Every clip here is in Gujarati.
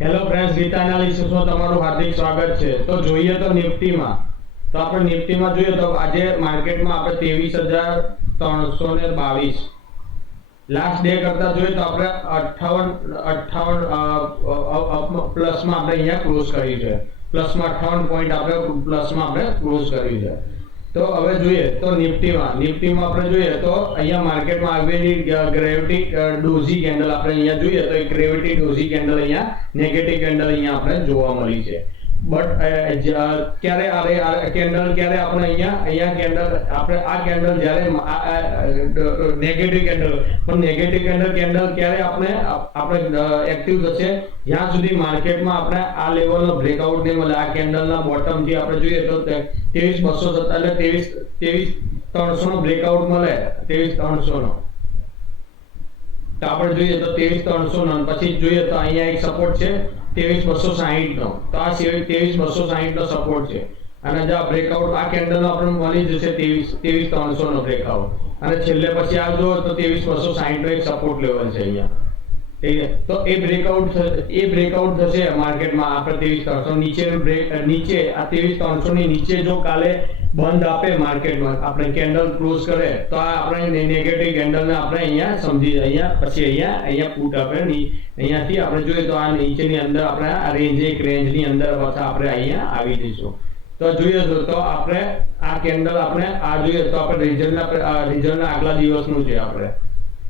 હેલો ફ્રેન્ડ્સ, ગીતા એનાલિસિસમાં તમારું હાર્દિક સ્વાગત છે। તો જોઈએ તો નિફ્ટીમાં, તો આપણે નિફ્ટીમાં જોઈએ તો આજે માર્કેટમાં આપણે 23,322 લાસ્ટ ડે કરતા જોઈએ તો આપણે 58 પ્લસમાં આપણે અહીંયા ક્લોઝ કર્યું છે। પ્લસમાં 58 પોઈન્ટ આપણે પ્લસમાં આપણે ક્લોઝ કર્યું છે। તો હવે જોઈએ તો નિફ્ટીમાં આપણે જોઈએ તો અહીંયા માર્કેટમાં આવેલી ગ્રેવિટી ડોઝી કેન્ડલ આપણે અહીંયા જોઈએ તો એક ગ્રેવિટી ડોઝી કેન્ડલ અહીંયા નેગેટિવ કેન્ડલ અહીંયા આપણે જોવા મળી છે। બટ ક્યારે આ કેન્ડલ ક્યારે આપણે અહીંયા કેન્ડલ આપણે આ કેન્ડલ જ્યારે નેગેટિવ કેન્ડલ પણ નેગેટિવ કેન્ડલ ક્યારે આપણે એક્ટિવ થશે જ્યાં સુધી માર્કેટમાં આપણે આ લેવલનો બ્રેકઆઉટ નહીં મળે। આ કેન્ડલના બોટમ થી આપણે જોઈએ તો 23,207 એટલે 23,300 નો બ્રેકઆઉટ મળે 23,300 નો તો આપણે જોઈએ તો 23,300 નો પછી જોઈએ તો અહીંયા એક સપોર્ટ છે 23,260 નો। તો આ 23,260 નો સપોર્ટ છે અને જો આ બ્રેકઆઉટ આ કેન્ડલ નો આપણે મળી જશે 23,300 નો બ્રેકઆઉટ અને છેલ્લે પછી આ જો તો 23,260 નો એક સપોર્ટ લેવલ છે અહીંયા, ઠીક છે। તો એ બ્રેકઆઉટ થશે માર્કેટમાં આપણે 23,300 નીચે આ 23,300 ની નીચે જો કાલે બંધ આપે માર્કેટમાં આપણે કેન્ડલ ક્લોઝ કરે તો આ આપણે નેગેટિવ કેન્ડલને આપણે અહીંયા સમજી અહીંયા પછી અહીંયા પુટ આપણે અહીંયાથી આપણે જોઈએ તો આ નીચેની અંદર આપણે આ રેન્જની અંદર પાછા આપણે અહીંયા આવી જઈશું। તો જોઈએ તો આપણે આ કેન્ડલ આપણે આ જોઈએ તો આપણે રિઝલ્ટના આગલા દિવસનું છે આપણે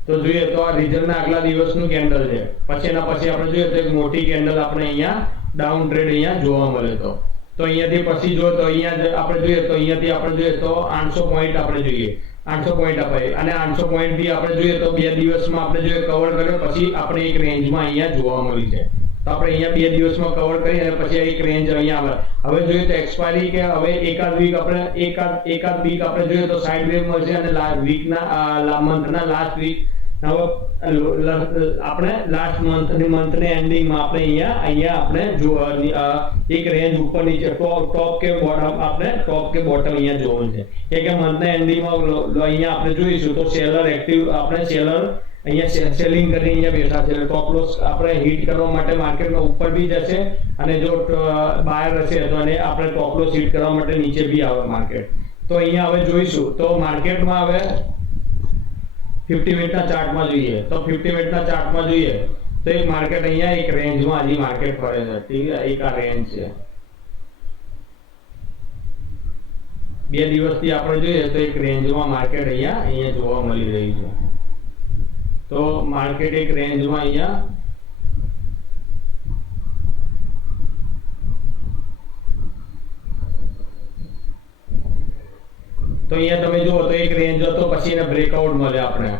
તો જોઈએ તો આ રિઝલ્ટના આગલા દિવસનું કેન્ડલ છે। પછી એના પછી આપણે જોઈએ તો એક મોટી કેન્ડલ આપણે અહીંયા ડાઉન ટ્રેડ અહીંયા જોવા મળે તો અહીંયાથી પછી જો તો અહીંયા આપણે જોઈએ તો અહીંયાથી આપણે જોઈએ તો 800 પોઈન્ટ આપણે જોઈએ 800 પોઈન્ટ અપાય અને 800 પોઈન્ટ થી આપણે જોઈએ તો 2 દિવસમાં આપણે જોઈએ કવર કર્યો પછી આપણે એક રેન્જમાં અહીંયા જોવા મળી છે। તો આપણે અહીંયા 2 દિવસમાં કવર કરી અને પછી એક રેન્જ અહીંયા આવે। હવે જોઈએ તો એક્સપાયરી કે હવે એકાદ વીક આપણે જોઈએ તો સાઇડ વેવ મળશે અને વીકના મંથના લાસ્ટ વીક આપણે લાસ્ટ મંથની એન્ડિંગમાં આપણે અહીંયા આપણે જો એક રેન્જ ઉપર નીચે ટોપ કે બોટમ અહીંયા જોવાનું છે કે મંથના એન્ડિંગમાં અહીંયા આપણે જોઈશું તો સેલર એક્ટિવ આપણે સેલર અહીંયા સેલિંગ કરી અહીંયા બેઠા છે। ટોપ લોસ આપણે હિટ કરવા માટે માર્કેટમાં ઉપર બી જશે અને જો બાયર હશે તો એને આપણે ટોપ લોસ હિટ કરવા માટે નીચે બી આવે માર્કેટ। તો અહીંયા હવે જોઈશું તો માર્કેટમાં હવે 50 મિનિટના ચાર્ટમાં જોઈએ તો 50 મિનિટના ચાર્ટમાં જોઈએ તો એક માર્કેટ અહીંયા એક રેન્જમાં હજી માર્કેટ ફરે છે, ઠીક છે। એક આ રેન્જ છે 2 દિવસથી આપણે જોઈએ તો એક રેન્જમાં માર્કેટ અહીંયા જોવા મળી રહી છે। તો માર્કેટ એક રેન્જમાં અહીંયા તો અહીંયા તમે જુઓ તો એક રેન્જ હતો પછી એને બ્રેકઆઉટ મળે આપણે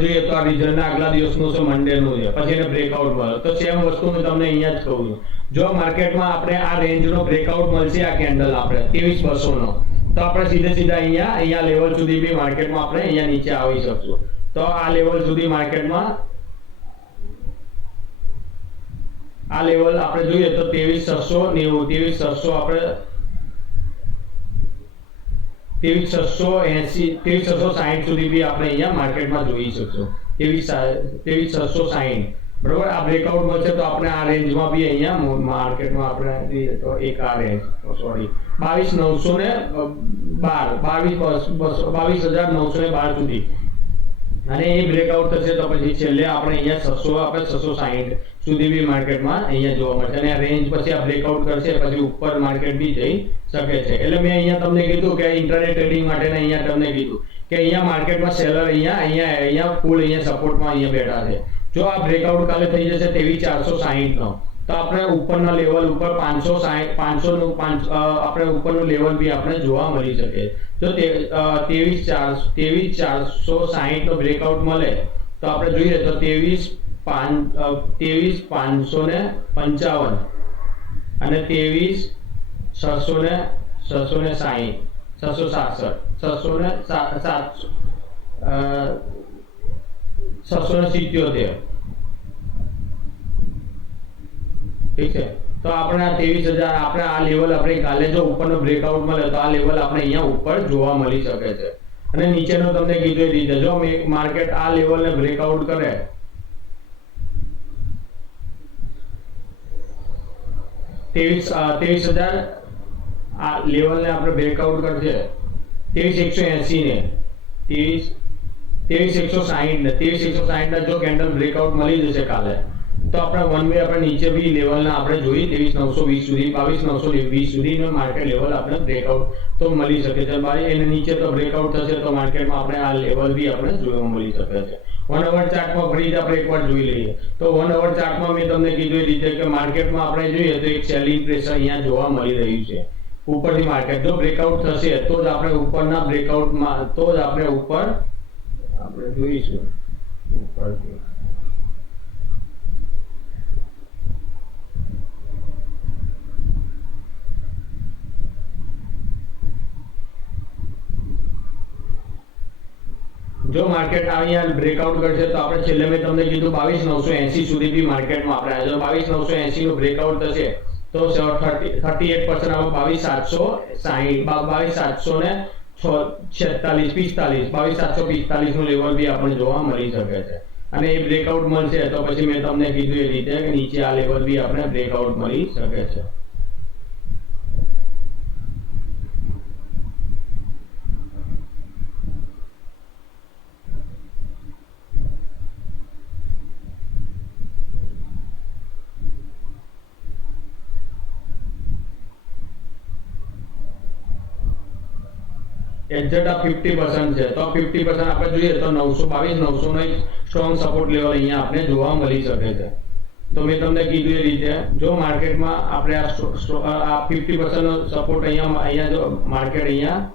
જોઈએ તો આ રિઝલ્ટના આગલા દિવસનું છે મંડેનું છે પછી એને બ્રેકઆઉટ મળે। તો સેમ વસ્તુ હું તમને અહીંયા જ કહું છું જો માર્કેટમાં આપણે આ રેન્જનો બ્રેકઆઉટ મળશે આ કેન્ડલ આપણે 23,200 નો તો આપણે સીધા અહીંયા લેવલ સુધી બી માર્કેટમાં આપણે અહીંયા નીચે આવી શકશું। તો આ લેવલ સુધી માર્કેટમાં આ લેવલ આપણે જોઈએ તો 23,690 23,600 આપણે 23,660 સુધી બી આપણે અહીંયા માર્કેટમાં જોઈ શકશું 23,660 બરોબર। આ બ્રેકઆઉટ મળશે તો આપણે આ રેન્જમાં બી અહીંયા માર્કેટમાં આપણે તો એક આ રેન્જ સોરી 22,912 સુધી અને એ બ્રેકઆઉટ થશે તો પછી છેલ્લે આપણે અહીંયા 660 સુધી બી માર્કેટમાં અહીંયા જોવા મળશે અને આ રેન્જ પછી આ બ્રેકઆઉટ કરશે પછી ઉપર માર્કેટ બી જઈ શકે છે। એટલે મેં અહીંયા તમને કીધું કે ઇન્ટ્રાડે ટ્રેડિંગ માટે અહીંયા તમને કીધું કે અહીંયા માર્કેટમાં સેલર અહીંયા ફૂલ અહીંયા સપોર્ટમાં અહીંયા બેઠા છે। જો આ બ્રેકઆઉટ કાલે થઈ જશે 23,460 નો તો આપણે ઉપરના લેવલ ઉપર 500 નું આપણે ઉપરનું લેવલ બી આપણે જોવા મળી શકે। જો 23,460 નો બ્રેકઆઉટ મળે તો આપણે જોઈએ તો 23,555 અને 23,677 ઠીક છે। તો આપણે આ 23,000 આપણે આ લેવલ આપણે કાલે જો ઉપરનો બ્રેકઆઉટ મળે તો આ લેવલ આપણે અહીંયા ઉપર જોવા મળી શકે છે અને નીચેનો તમને કીધું એ રીતે જો માર્કેટ આ લેવલને બ્રેકઆઉટ કરે 23,000 આ લેવલને આપણે બ્રેકઆઉટ કરશે, 23,180 ને 23,160 ને 23,160 ના જો કેન્ડલ બ્રેકઆઉટ મળી જશે કાલે, તો આપણે વન વે આપણે નીચે બી લેવલના આપણે જોઈ 23,920 સુધી 22,920 સુધીનો માર્કેટ લેવલ આપણે બ્રેકઆઉટ તો મળી શકે છે. એને નીચે તો બ્રેકઆઉટ થશે તો માર્કેટમાં આપણે આ લેવલ બી આપણે જોવા મળી શકે છે. 1 અવર ચાર્ટમાં ફરી આપણે એકવાર જોઈ લઈએ તો 1 અવર ચાર્ટમાં મેં તમને કીધું એ રીતે કે માર્કેટમાં આપણે જોઈએ તો એક સેલિંગ પ્રેશર અહીંયા જોવા મળી રહ્યું છે. ઉપરથી માર્કેટ જો બ્રેકઆઉટ થશે તો જ આપણે ઉપરના બ્રેકઆઉટમાં તો જ આપણે ઉપર આપણે જોઈશું ઉપરથી. જો માર્કેટ અહીંયા બ્રેકઆઉટ કરશે તો આપણે છેલ્લે મેં તમને કીધું 22,980 સુધી બી માર્કેટમાં આપણે જો 22,980 નું બ્રેકઆઉટ થશે તો 38% આવે 22,760 22,746 22,745 નું લેવલ બી આપણને જોવા મળી શકે છે. અને એ બ્રેકઆઉટ મળશે તો પછી મેં તમને કીધું એ રીતે કે નીચે આ લેવલ બી આપણે બ્રેકઆઉટ મળી શકે છે. એક્ઝેક્ટ આ 50% છે તો 50% આપણે જોઈએ તો 922 નો સ્ટ્રોંગ સપોર્ટ લેવલ અહીંયા આપણે જોવા મળી શકે છે. તો મેં તમને કીધું એ રીતે જો માર્કેટમાં આપણે આ 50% નો સપોર્ટ અહીંયા જો માર્કેટ અહીંયા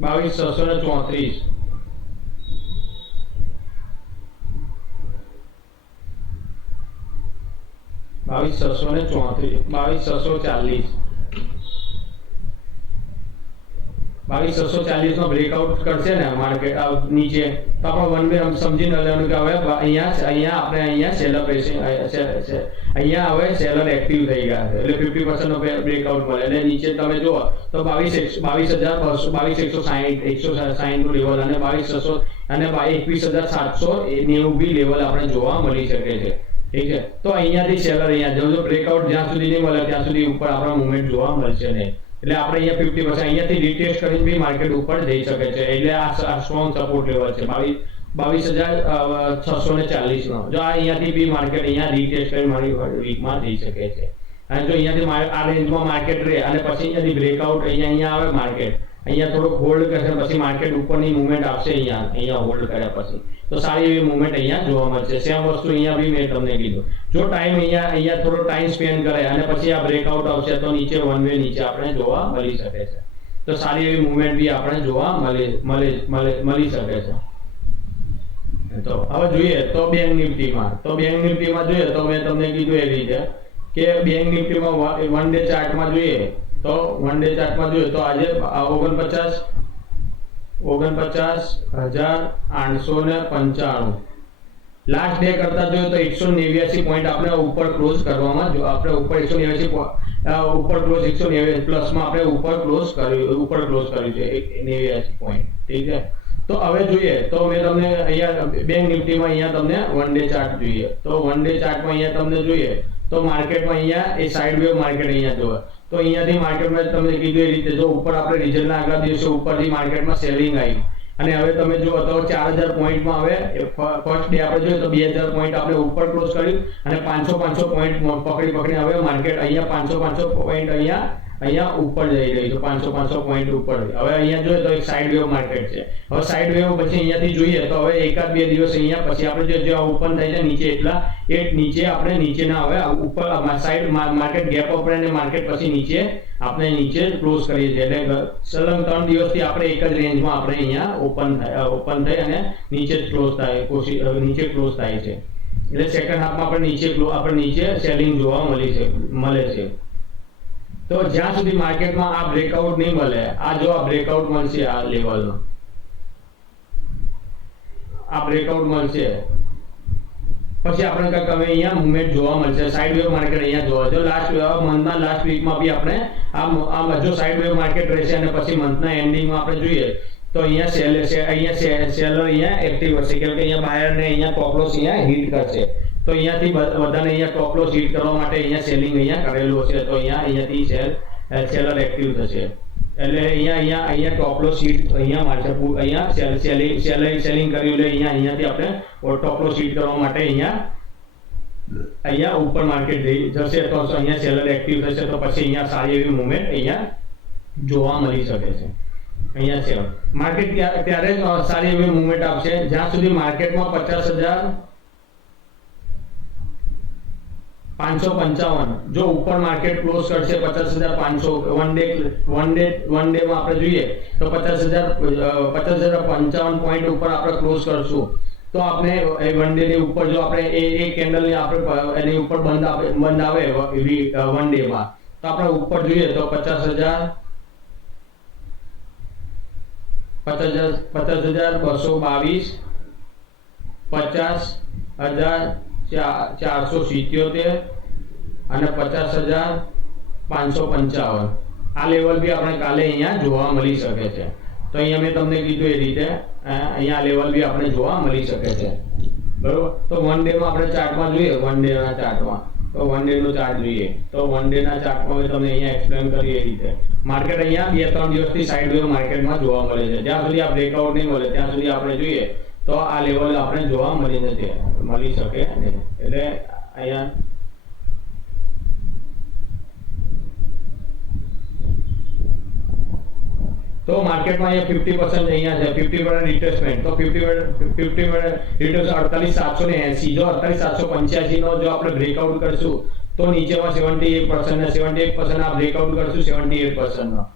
₹22,634 22,640 22,640 નો બ્રેકઆઉટ કરશે ને માર્કેટ નીચે તો આપણે વન વે સમજી લેવાનું કે હવે અહીંયા સેલર પ્રેસિંગ અહીંયા હવે સેલર એક્ટિવ થઈ ગયા છે એટલે 50% નો બ્રેકઆઉટ મળે એટલે નીચે તમે જુઓ તો 22,160 નું લેવલ અને 22,600 અને 21,790 બી લેવલ આપણે જોવા મળી શકે છે. ઠીક છે તો અહીંયાથી સેલર અહીંયા જો બ્રેકઆઉટ જ્યાં સુધી નહીં મળે ત્યાં સુધી ઉપર આપણો મૂવમેન્ટ જોવા મળશે નહીં એટલે આપણે અહીંયા 50% અહીંયાથી રીટેસ્ટ કરીને બી માર્કેટ ઉપર જઈ શકે છે એટલે આ સ્ટ્રોંગ સપોર્ટ લેવલ છે 22,640 નો જો અહીંયાથી બી માર્કેટ અહીંયા રીટેસ્ટ કરીને મારી વીકમાં જઈ શકે છે. અને જો અહીંયાથી આ રેન્જમાં માર્કેટ રહે અને પછી અહીંયાથી બ્રેકઆઉટ અહીંયા આવે માર્કેટ અહીંયા થોડુંક હોલ્ડ કરશે પછી માર્કેટ ઉપરની મૂવમેન્ટ આપશે અહીંયા હોલ્ડ કર્યા પછી તો સારી એવી મૂવમેન્ટ અહીંયા જોવા મળશે. સેમ વસ્તુ અહીંયા બી મેં તમને કીધું જો ટાઈમ અહીંયા થોડો ટાઈમ સ્પેન્ડ કરે અને પછી આ બ્રેકઆઉટ આવશે તો નીચે વન વે નીચે આપણે જોવા મળી શકે છે. તો સારી એવી મૂવમેન્ટ બી આપણે જોવા મળી શકે છે. તો હવે જોઈએ તો બેંક નિફ્ટીમાં જોઈએ તો મેં તમને કીધું એ રીતે કે બેંક નિફ્ટીમાં વન ડે ચાર્ટમાં જોઈએ તો આજે 49,895 લાસ્ટ ડે કરતા જોઈએ તો 189 પોઈન્ટ આપણે ઉપર ક્લોઝ કરવામાં આપણે ઉપર 189 ઉપર ક્લોઝ 189 પ્લસમાં આપણે ઉપર ક્લોઝ કર્યું છે 89 પોઈન્ટ. ઠીક છે તો હવે જોઈએ તો મેં તમને અહીંયા બેંક નિફ્ટીમાં અહીંયા તમને વન ડે ચાર્ટ જોઈએ તો વન ડે ચાર્ટમાં અહીંયા તમને જોઈએ તો માર્કેટમાં અહીંયા એ સાઇડ વેવ માર્કેટ અહીંયા જોવે તો અહીંયાથી માર્કેટમાં તમને કીધું એ રીતે જો ઉપર આપણે રિઝલ્ટના આગલા દિવસે ઉપરથી માર્કેટમાં સેલિંગ આવી અને હવે તમે જુઓ તો 4,000 પોઈન્ટમાં હવે ફર્સ્ટ ડે આપણે જોઈએ તો 2,000 પોઈન્ટ આપણે ઉપર ક્લોઝ કર્યું અને 500 પોઈન્ટ પકડી હવે માર્કેટ અહીંયા 500 પોઈન્ટ અહીંયા ઉપર જઈ રહ્યું છે 500 પોઈન્ટ ઉપર. હવે અહીંયા જોઈએ તો એક સાઇડ વેવ માર્કેટ છે. હવે સાઇડ વેવ પછી અહીંયાથી જોઈએ તો હવે એકાદ બે દિવસ અહીંયા પછી આપણે જે ઓપન થાય છે નીચે એટલા નીચે આપણે નીચેના હવે ઉપર સાઇડ માર્કેટ ગેપ અપ અને માર્કેટ પછી નીચે આપણે નીચે ક્લોઝ કરીએ છીએ એટલે સલંગ 3 દિવસથી આપણે એક જ રેન્જમાં આપણે અહીંયા ઓપન થઈ અને નીચે ક્લોઝ થાય છે એટલે સેકન્ડ હાફમાં આપણે નીચે સેલિંગ જોવા મળે છે. તો જ્યાં સુધી માર્કેટમાં આ બ્રેકઆઉટ નહીં મળે આ બ્રેકઆઉટ મળશે આ લેવલનો મળશે પછી આપણે કંઈક હવે અહીંયા મૂવમેન્ટ જોવા મળશે સાઇડ વેવ માર્કેટ અહીંયા જોવા જો મંથના લાસ્ટ વીકમાં બી આપણે આ જો સાઇડ વેવ માર્કેટ રહેશે અને પછી મંથના એન્ડિંગમાં આપણે જોઈએ તો તો અહીંયા સેલર અહીંયા એક્ટિવ હશે કેમ કે અહીંયા બાયર ને અહીંયા ટોપ લોસ અહીંયા હિટ કરશે તો અહીંયાથી બધાને અહીંયા ટોપ લોસ હિટ કરવા માટે અહીંયા સેલિંગ અહીંયા કરેલું હશે તો અહીંયાથી સેલર એક્ટિવ થશે એટલે અહીંયા ટોપ લોસ હિટ અહીંયા મારશે અહીંયા સેલિંગ કર્યું એટલે અહીંયાથી આપણે ટોપ લોસ હિટ કરવા માટે અહીંયા ઉપર માર્કેટ જશે તો અહીંયા સેલર એક્ટિવ થશે તો પછી અહીંયા સારી એવી મુવમેન્ટ અહીંયા જોવા મળી શકે છે અહીંયા છે માર્કેટ ત્યારે જ સારી એવી મુવમેન્ટ આપશે જ્યાં સુધી માર્કેટમાં 50,555 જો ઉપર માર્કેટ ક્લોઝ કરશે 50,500 વન ડે માં આપણે જોઈએ તો 50,055 પોઈન્ટ ઉપર આપણે ક્લોઝ કરશું તો આપણે વન ડે ની ઉપર જો આપણે એક કેન્ડલ ની આપણે એની ઉપર બંધ આવે વન ડે માં તો આપણે ઉપર જોઈએ તો 50,222 50,477 અને 50,555 આ લેવલ બી આપણે કાલે અહીંયા જોવા મળી શકે છે તો અહીંયા મેં તમને કીધું એ રીતે અહીંયા લેવલ બી આપણે જોવા મળી શકે છે બરોબર તો વન ડે માં આપણે ચાર્ટમાં જોઈએ વન ડે ના ચાર્ટમાં તો વન ડે નો ચાર્ટ જોઈએ તો વન ડે ના ચાર્ટમાં મેં તમને અહીંયા એક્સપ્લેન કરી એ રીતે માર્કેટ અહીંયા 2-3 દિવસથી સાઇડ વેવ માર્કેટમાં જોવા મળે છે જ્યાં સુધી આ બ્રેકઆઉટ નહીં મળે ત્યાં સુધી આપણે જોઈએ તો આ લેવલ આપણે જોવા મળી શકે નહીં એટલે અહીંયા તો માર્કેટમાં અહીંયા 50% અહીંયા છે 50% રિટ્રેસમેન્ટ તો 50% રિટ્રેસ 48,780 જો 48,785 નો જો આપણે બ્રેકઆઉટ કરશું તો નીચેમાં 78% ને 78% આ બ્રેકઆઉટ કરશું 78% નો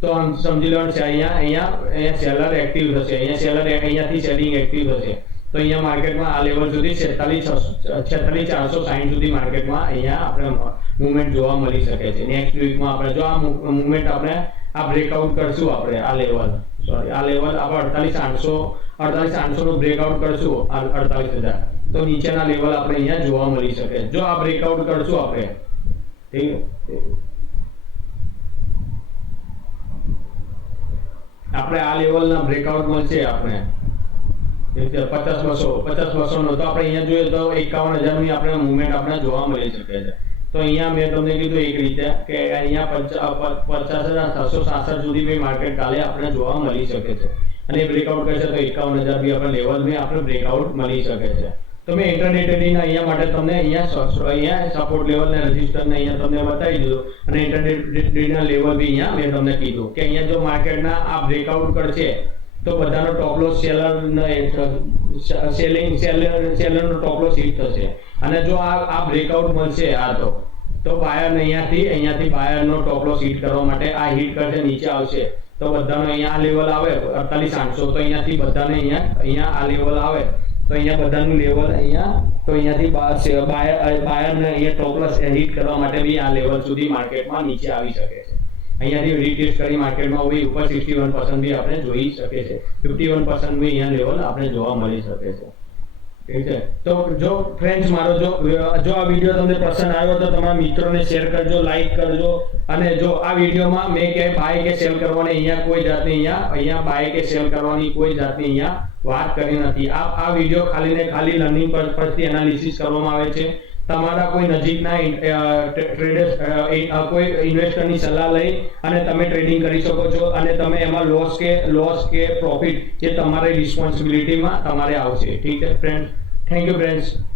તો સમજી લો છે અહીંયા સેલર એક્ટિવ થશે અહીંયા સેલર અહીંયાથી સેલિંગ એક્ટિવ થશે તો અહીંયા માર્કેટમાં આ લેવલ સુધી 46,460 સુધી માર્કેટમાં અહીંયા આપણે મૂવમેન્ટ જોવા મળી શકે છે નેક્સ્ટ વીકમાં આપણે જો આ મૂવમેન્ટ આપણે આ બ્રેકઆઉટ કરશું આપણે આ લેવલ આપણે 48,800 નું બ્રેકઆઉટ કરશું 48,000 તો નીચેના લેવલ આપણે અહીંયા જોવા મળી શકે જો આ બ્રેકઆઉટ કરશું આપણે ઠીક આપણે આ લેવલના બ્રેકઆઉટ મળશે આપણે 50-200 નો તો આપણે અહીંયા જોઈએ તો 51,000 ની આપણે મૂવમેન્ટ આપણે જોવા મળી શકે છે તો અહીંયા મેં તમને કીધું એક રીતે કે અહીંયા 50,666 સુધી બી માર્કેટ કાલે આપણે જોવા મળી શકે છે અને બ્રેકઆઉટ કરશે તો 51,000 બી આપણે લેવલ में આપણે બ્રેકઆઉટ મળી શકે છે તો મેં ઇન્ટરનેટ ટ્રેડિંગ અહીંયા માટે તમને અહીંયા સપોર્ટ લેવલ ને રેઝિસ્ટન્સ ને અહીંયા તમને બતાવી દીધું અને ઇન્ટરનેટ ટ્રેડિંગ ના લેવલ બી અહીંયા મેં તમને કીધું કે અહીંયા જો માર્કેટના આ બ્રેકઆઉટ કરશે તો બધાનો ટોપ લોસ સેલરનો ટોપ લોસ હિટ થશે અને જો આ બ્રેકઆઉટ મળશે આ તો બાયર અહીંયાથી બાયરનો ટોપ લોસ હિટ કરવા માટે આ હિટ કરશે નીચે આવશે તો બધાનો અહીંયા આ લેવલ આવે 48,800 તો અહીંયાથી બધાને અહીંયા આ લેવલ આવે તો અહીંયા બધાનું લેવલ અહીંયાથી બાયરને અહીંયા ટોપ લોસ હિટ કરવા માટે બી આ લેવલ સુધી માર્કેટમાં નીચે આવી શકે છે અહીંયાથી રીટેસ્ટ કરી માર્કેટમાં બી ઉપર 61% બી આપણે જોઈ શકે છે 51% બી અહીંયા લેવલ આપણે જોવા મળી શકે છે ઠીક છે તો જો ફ્રેન્ડ્સ મારો જો આ વિડિયો તમને પસંદ આવ્યો તો તમારા મિત્રોને શેર કરજો લાઈક કરજો અને જો આ વિડિયોમાં મેં કે બાય કે સેલ કરવાની અહીંયા કોઈ જાતની અહીંયા બાય કે સેલ કરવાની કોઈ જાતની અહીંયા વાત કરી નથી આ વિડિયો ખાલી ને ખાલી લર્નિંગ પર્પઝથી એનાલિસિસ કરવામાં આવે છે તમારા કોઈ નજીકના ટ્રેડર્સ કોઈ ઇન્વેસ્ટરની સલાહ લઈ અને તમે ટ્રેડિંગ કરી શકો છો અને તમે એમાં લોસ કે પ્રોફિટ એ તમારી રિસ્પોન્સિબિલિટીમાં તમારે આવશે ઠીક છે ફ્રેન્ડ્સ થેન્ક યુ ફ્રેન્ડ્સ